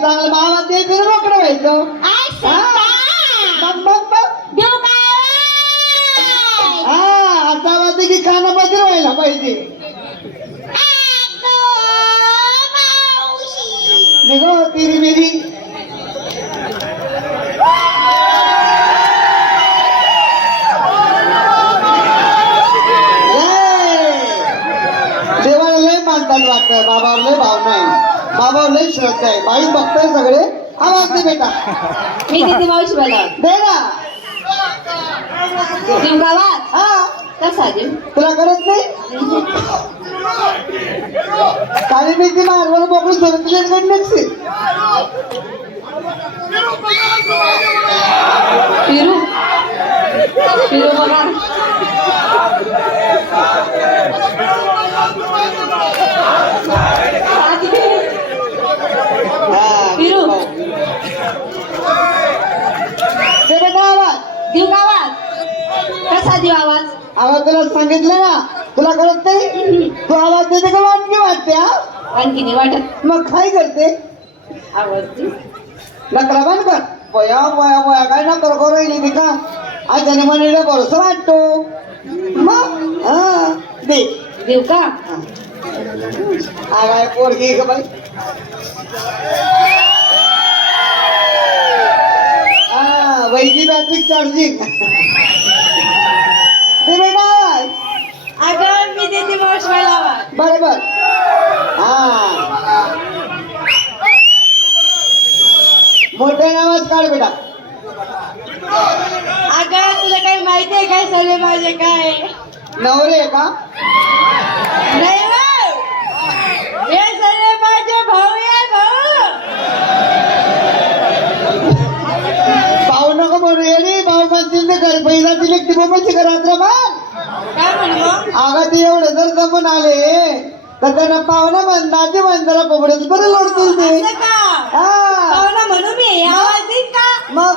चांगलं मामा ते तिला मोकळं व्हायचं. हा आता वाटतं की कानापासून व्हायला पाहिजे. निघो तिरी मेरी. देवाला लय मानतात वाटतं. बाबावर लय भाव नाही. बाबावर लय श्रद्धा आहे. बाई बघताय सगळे. आवाज दे बेटा. मी किती मावशी बोला दे ना. देव गावात हा कसा देव तुला करत नाही. काळी मेथी मारवर बघून सगळं तुझ्याकडे नसते. फिरू फिरू बघा फिरू ते बेटा आवाज. देव गावात कसा देव आवाज आवाज तुला सांगितलं ना. तुला करत नाही. तू आवाज देते का वाटकी वाटते. हा आणखी नाही वाटत मग काय करते. आवाज दे नकरा बंद कर. बया बया बया काय नकर करू राहिली मी का. आजाने म्हणले बरोबर वाटतो. मग हा दे. देव का आगाय पोरगी का बाई. हा वैदी बॅटरी चार्जिंग. ते बेटा आवाज. अगं मी देते मावशी मला आवाज बरोबर. हा मोठ्या आवाज काढ बेटा. अगं तुला काही माहिती आहे काय सगळे माझे काय नवरे आहे का. नाही हो. हे सगळे माझे भाऊ आहे भाऊ भाऊ नको म्हणू येणे. भाऊ म्हणतील ते घर पहिला दिले ती बोमाची का रात्रभर. काय म्हणू अगं ते एवढे जर जमून आले तर त्यांना पाहुणा बंधाचे बंधाला पकडत बरं लोडतील ते. असं का हा पाहुणा म्हणू मी आवाज देईन का मग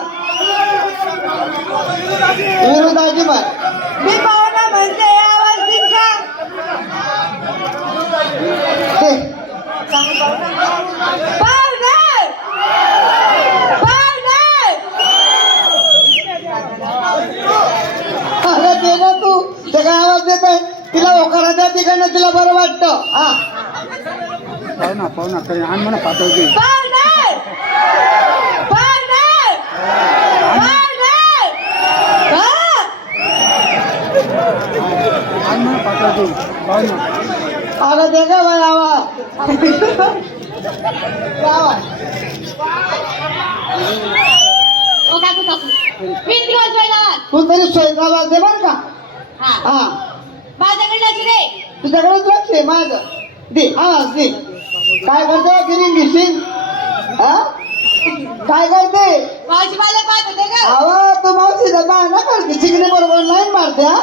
विरोधाची म्हण. मी पाहुणा म्हणते आवाज देईन का ते पाहुणा पाहुणा अगं दे ना तू. ते काय आवाज देत आहे. तिला होकारा द्या तिकडनं तिला बरं वाटतं. हा पाहुणा पाहुणा तरी आण म्हणा पाठवते. पाहुणा पाहुणा पाहुणा आण म्हणा पाठवते पाहुणा. अगं दे का बाई आवाज. आवाज. ओ काकू काकू मी दिवस व्हायला तू तरी सोयीचा आवाज दे बरं का. हा हा माझ्याकडे लक्ष दे तुझ्याकडेच लक्ष आहे माझं. दे आवाज दे. काय करतो गिरिंग घेशील. हा काय करते. मावशी मला पाहत होते का आवाज तू मावशीचा बहाणा करते. चिकणे बरोबर लाईन मारते. हा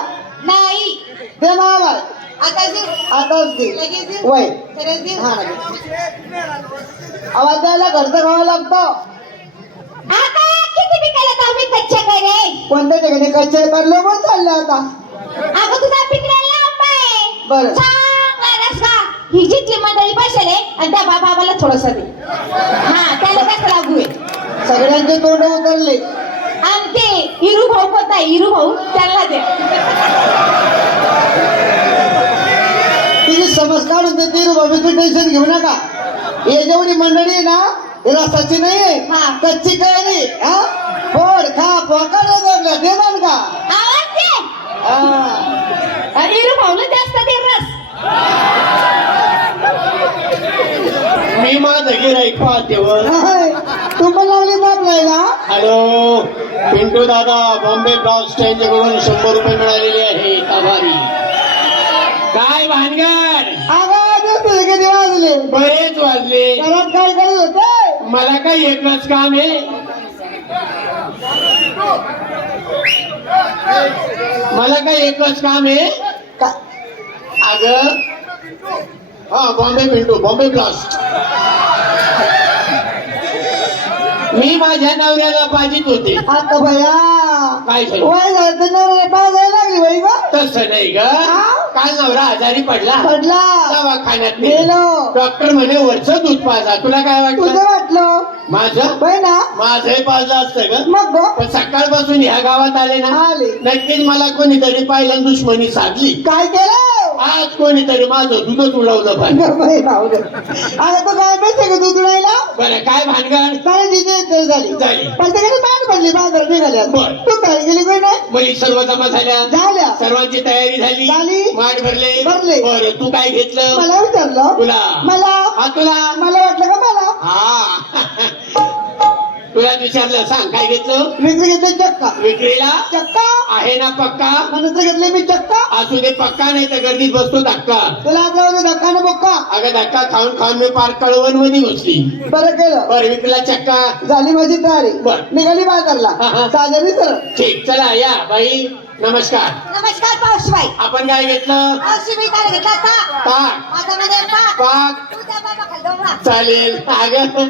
नाही दे ना आवाज. आता देऊ आताच दे. लगेच देऊ वय खरंच देऊ हा आवाज द्यायला घरचं खावं लागतं. आता किती पिकाला तर आम्ही कच्च्या करे कोणत्या ठिकाणी कच्चे करले पण चालले आता. अगं तुझा पिकलेला आंबा आहे बरं. चांगला रस्सा ही जितली मंडळी बसेल आहे आणि त्या बाबाला थोडस दे हा त्याला जास्त लागू आहे सगळ्यांचे तोंड उतरले. आणि ते इरू भाऊ कोणता आहे इरू भाऊ त्याला दे तिची समज काढून देते रे बाबा. तू टेन्शन घेऊ नका. हे जेवढी मंडळी आहे ना हे रस्त्याची नाहीये. हा. कच्ची कैरी. हा फोड खा पोकर देणार का. आवाज दे हा. आणि इरू भाऊला जास्त दे रस मी माझं गिराईक पाहते वर. नाही, तू पण लागली दाबलायला. हॅलो पिंटू दादा बॉम्बे ब्लाउज त्यांच्याकडून 100 रुपये मिळालेले आहे आभारी. काय भानगड आवाज किती वाजले. बरेच वाजले. घरात काय करत होते. मला काही एकच काम आहे. मला काही एकच काम आहे. का- अगं हा बॉम्बे पिंटू बॉम्बे ब्लास्ट. मी माझ्या नवऱ्याला पाहिजेत होते. आता भया काय झालं? वय झालं तर नवऱ्याला पाजायला लागली बाई ग. तसं नाही ग. काल नवरा आजारी पडला पडला दवाखान्यात गेलो. डॉक्टर म्हणे वरचं दूध पाजा. तुला काय तुझं वाटलं? वाटलं माझं होय ना माझंही पाजलं असतं ग. मग गो पण सकाळपासून ह्या गावात आले ना आले. नक्कीच मला कोणीतरी पाहिलं दुश्मनी साधली. काय केलं आज कोणीतरी माझं दूधच उडवलं पाहिजे. बाई, राहू दे. अगं तो काय माहितीये का दूध उडायला बरं काय भानगड काय तिथे झाली झाली. पण त्याकडे मान पडली बाजार निघाल्या बर. तू काय गेली कोण नाही बरी सर्व जमा झाल्या झाल्या सर्वांची तयारी झाली. झाली माठ भरले भरले. बरं तू काय घेतलं? मला विचारलं तुला मला हा तुला मला वाटलं का मला हा तुला विचारलं सांग काय घेतलं? विक्री घेतली चक्का विक्रीला चक्का आहे ना पक्का? म्हणून घेतले मी चक्का असू दे पक्का नाही तर गर्दीत बसतो धक्का. तुला आता धक्का न बोक्का अगं धक्का खाऊन खाऊन मी पार कळवण मध्ये घुसली. बरं केलं बरं विकला चक्का झाली माझी तयारी बर. निघाली बाजारला हा, हा. साजरी सर ठीक चला या बाई नमस्कार. नमस्कार पावशीबाई. आपण काय घेतलं? पावशी मी काय घेतला आता पाक माझ्यामध्ये पाक पाक तू त्या बाबा खाली डोंगरा. चालेल अगं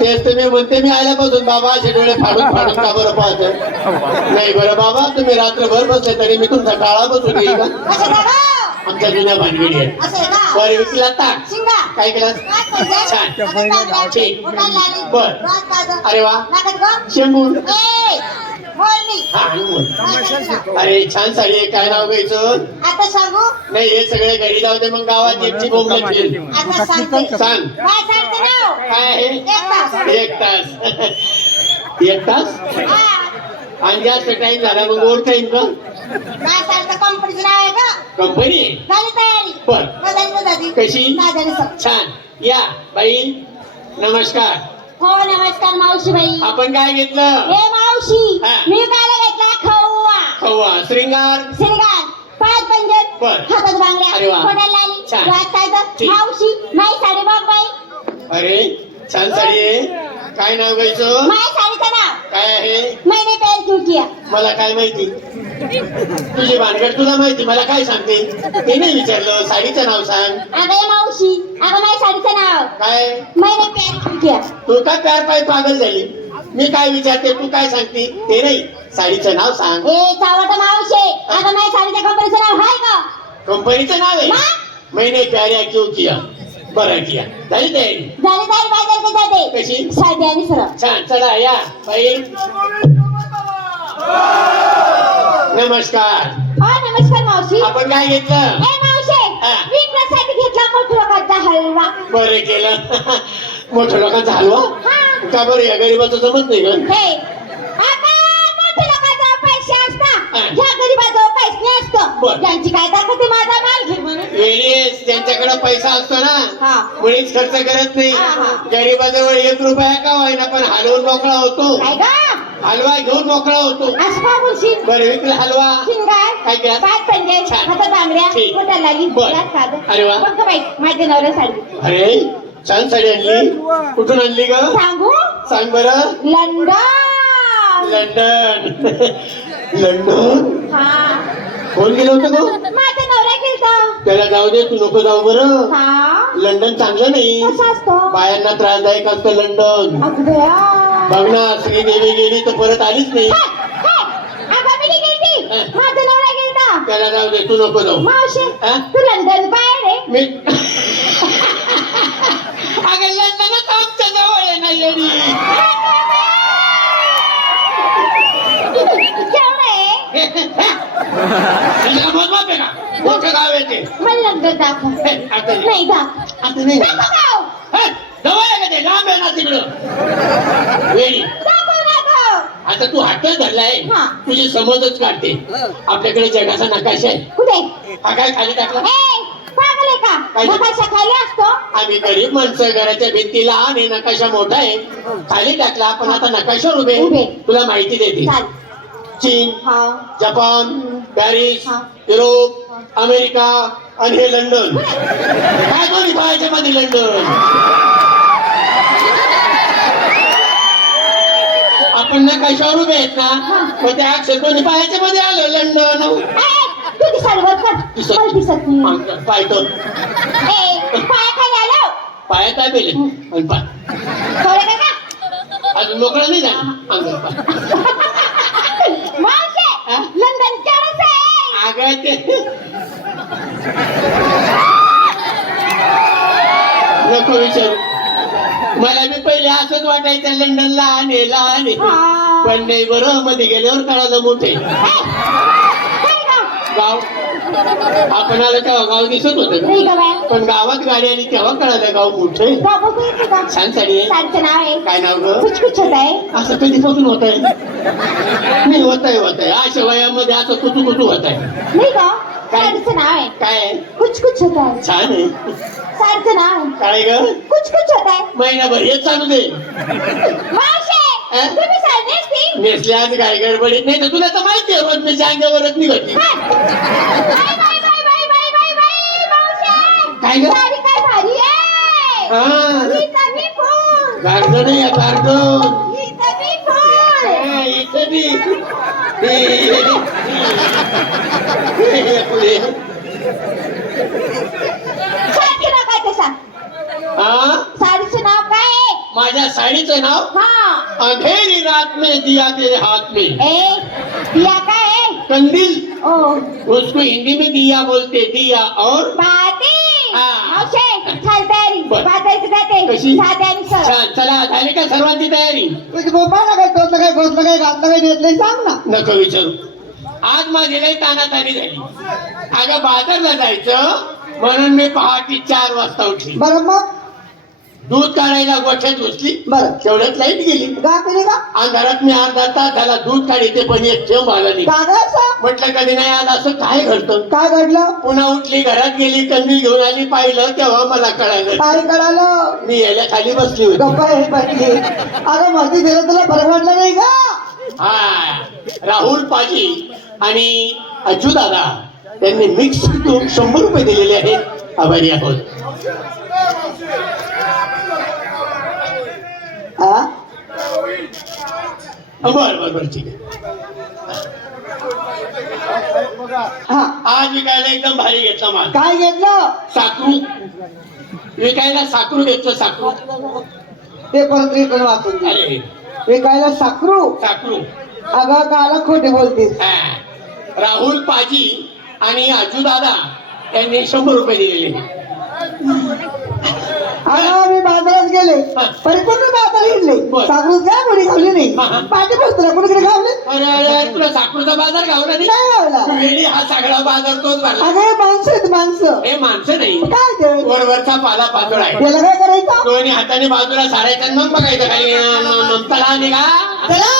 तेच तुम्ही म्हणते मी आल्यापासून बाबा असे डोळे फाडून फाडून का बरं पाहतो? नाही बरं बाबा तुम्ही रात्रभर बसले तरी मी तुमचा काळा बसून येईल का? असं का गं? आमच्या जुन्या भानगडी आहे. असं आहे का? बरं विकला ताक शिंगा काय केलं? काय करते? छान. आता चांगलं. ठीक. बोटाला लाली. बर. रात बाजं. अरे वा लागत गं? शेंबूर ए, बोलणी. हा हनुमान. काय करायचं? अरे छान साडी आहे काय नाव घ्यायचं? आता सांगू नाही हे सगळे घरी जाऊ दे मग गावात जेपची बोंबल फिरेल. आता सांगते सांग काय सांगते नाव काय आहे? एक तास. एक तास एक तास हा. आणि जास्त टाइम झाला मग ओव्हर टाइम का? काय सांगते कंपनीचं नाव आहे का कंपनी आहे झाली तयारी बर. बदलली जाती. कशी? साधारण सर. छान या बाई नमस्कार. हो नमस्कार मावशीबाई. आपण काय घेतलं? हे मावशी हा. मी काय घेतला खवा खवा श्रृंगार श्रीगार पाच पंजर बर. हातात बांगड्या अरे वा. कोणाला लाली छान. रात काय तर ठीक. मावशी माई साडी बघ बाई अरे छान साडी आहे काय नाव घ्यायचं? माई साडीचं नाव काय आहे? मैंने पहन क्यों किया. मला काय माहिती तुझी भानगड तुला माहिती मला काय सांगते ते नाही विचारलं साडीचं नाव सांग. अगं हे मावशी अगं माई साडीचं नाव काय मैंने पहन क्यों किया. तू काय प्यार पाय पागल झाली? मी काय विचारते तू काय सांगते ते नाही साडीचं नाव सांग. ए चावट मावशे अगं माई साडीच्या कंपनीचं नाव आहे का. कंपनीचं नाव आहे. मा? मैंने प्यार क्यों किया बरं किया झाली तयारी झाली तयारी बाजार का जाते कशी? साडी आणि सरळ. छान चला या बाई नमस्कार. हो नमस्कार मावशी. आपण काय घेतलं? ए मावशे हा. विकण्यासाठी घेतला मोठ्या हलवा. बरं केलं मोठ्या लोकांचा हलवा हा. का बरं या गरीबाचं जमत नाही का? हे आता मोठ्या लोकांजवळ पैसे असतात हा. ह्या गरीबाजवळ पैसे बर. नसतं. त्यांची काय दाखवते माझा माल घे म्हणून. वेळेस त्यांच्याकडे पैसा असतो ना हा. मुळीच खर्च करत नाही. हा, हा. गरीबाजवळ 1 रुपया का होईना पण हलवून मोकळा होतो. काय गा हलवा घेऊन मोकळा होतो. असं का बोलशील. बरं विकला हलवा शिंगार काय केलं? पाच पंजे छान. हातात बांगड्या ठीक. पोटाला लाली बर. रात काजळ. अरे वा. बघ गं बाई माझ्या नवऱ्या साडी अरे छान साडी आणली कुठून आणली ग सांगू सांग बरं. लंडन. लंडन लंडन हा कोण गेलं होतं ग? माझा नवरा गेलता. त्याला जाऊ दे तू नको जाऊ बरं. हा लंडन चांगलं नाही कसा असतो. बायांना त्रासदायक असतं लंडन. अगदया. बघ ना श्रीदेवी गेली तर परत आलीच नाही. अगं मी गेलती हा. माझा नवरा गेलता. त्याला जाऊ दे तू नको जाऊ. मावशी हा? तू लंडन बाहेर आहे. मी अगं लंडनच आमच्या जवळ आहे ना येडी. केवढं आहे. त्याला मोजमाप आहे का? मोठं गाव आहे ते. मला लंडन दाखव. आता नाही. नाही दाखव. आता नाही. दाखव गाव. हे, जवळ आहे का ते? लांब आहे ना तिकडं. वेडी. दाखव दाखव. आता तू हट्ट धरलाय हा. तुझी समजच काढते. आपल्याकडे जगाचा नकाशा आहे. कुठे. हा काय खाली टाकला? ए पागल आहे का. काय? नकाशा खाली असतो. आम्ही गरीब माणसं घराच्या भिंती लहान आहे नकाशा मोठा आहे खाली टाकला पण आता नकाशावर उभे. उभे तुला माहिती देते. चाल. चीन हा. जपान पॅरिस हा. युरोप अमेरिका आणि हे लंडन काय दोन्ही पाहायच्या मध्ये लंडन. आपण नकाशावर उभे आहेत ना मग त्या अक्षर दोन्ही पाहायच्या मध्ये आलं लंडन. ए, तू ती साडी वर कर. मला दिसत नाही. पाहतो ए पाय खाली आलो. पायात आहे पहिले आणि पाय थोडं काय का अजून मोकळा नाही झाला अंगात पाय. मावशी अगं ते नको विचारू. मला मी पहिले असंच वाटायचं लंडनला आणि लहान हा. पण नाही बरं मध्ये गेल्यावर कळालं मोठे गाव. आपण आलं तेव्हा गाव दिसत होत नाही का बाया? पण गावात गाडी आली तेव्हा कळालं गाव मोठे. बाबा कोण येते का? छान साडी आहे. साडीचं नाव आहे काय नाव ग? कुचकुच होत आहे. असं कधीपासून होत आहे? नाही होत आहे अशा वयामध्ये असं कुतू कुतू होत आहे. नाही का? साडीचं नाव आहे काय आहे? कुचकुच होत आहे. छान आहे. साडीचं नाव आहे काय ग? कुचकुच होत आहे. महिनाभर हेच चालू दे. मावशे अं? तुम्ही साडी नेसती? नेसल्याच काय गडबडीत नाही तर तुला तर माहिती आहे रोज मी अंगावरच निघते. काय ग? साडी काय भारी आहे. हा ही तमी फुल. गार्डन आहे गार्डन. ही तमी फुल. इथं बी. हे पुढे. साडीचं नाव काय तसा? हा साडीचं नाव काय आहे? माझ्या साडीचं नाव हा अंधेरी रात में दिया तेरे हाथ में. ए दिया काय आहे? कंदील. ओ उसको हिंदी में दिया बोलते. दिया और बाती. हा. मावशे छान तयारी. बर. बाजायचं जाते कशी? साध्या आणि सरळ. छान. चला झाली का सर्वांची तयारी? तुझी बोंबाला काय टोचलं काय घोसलं काय घातलं काय नेत नाही सांग ना. नको विचारू. आज माझी लई तानातानी झाली. अगं बाजारला जायचं म्हणून मी पहाटे 4 वाजता उठली. बरं मग दूध काढायला गोठ्यात घुसली. बरं तेवढ्यात लाईट गेली. का केली का अंधारात मी अर्धा तास झाला दूध काढते पण एक ठेव आला नाही. कागायचं म्हटलं कधी नाही आज असं काय घडतं. काय घडलं पुन्हा उठली घरात गेली कंदील घेऊन आली पाहिलं तेव्हा मला कळालं. काय कळालं मी याला खाली बसली होती. गप्पा हे पडली अगं मर्दी दिलं तुला बरं वाटलं नाही का हा राहुल पाजी आणि अज्जू दादा त्यांनी मिक्स करून 100 रुपये दिलेले आहेत. आभारी आहोत. हा बर ठीक आहे. हा आज विकायला एकदम भारी घेतला माल. काय घेतलं साखरू विकायला साखरू घेतलं. साखरू ते परत रिटर्न वाचून दे. अरे विकायला साखरू साखरू. अगं काला खोटे बोलतीस हा. राहुल पाजी आणि अज्जू दादा यांनी 100 रुपये दिलेले. अगं मी बाजारात गेले परिपूर्ण बाजार घेतले बरं. साखरू काय कोणी खाल्ली नाही हा, हा. पाठी बसतो कोणीकडे खावले अरे तुला साखरूचा बाजार गावला नाही. नाही गावला वेडी हा सगळा बाजार तोच भरला. अगं हे माणसं आहेत माणसं हे माणसं नाही काय ते वरवरचा पाला पाचोळा आहे. त्याला काय करायचं दोन्ही हाताने बाजूला सारायचं मग बघायचं काही नमतला निघा. चला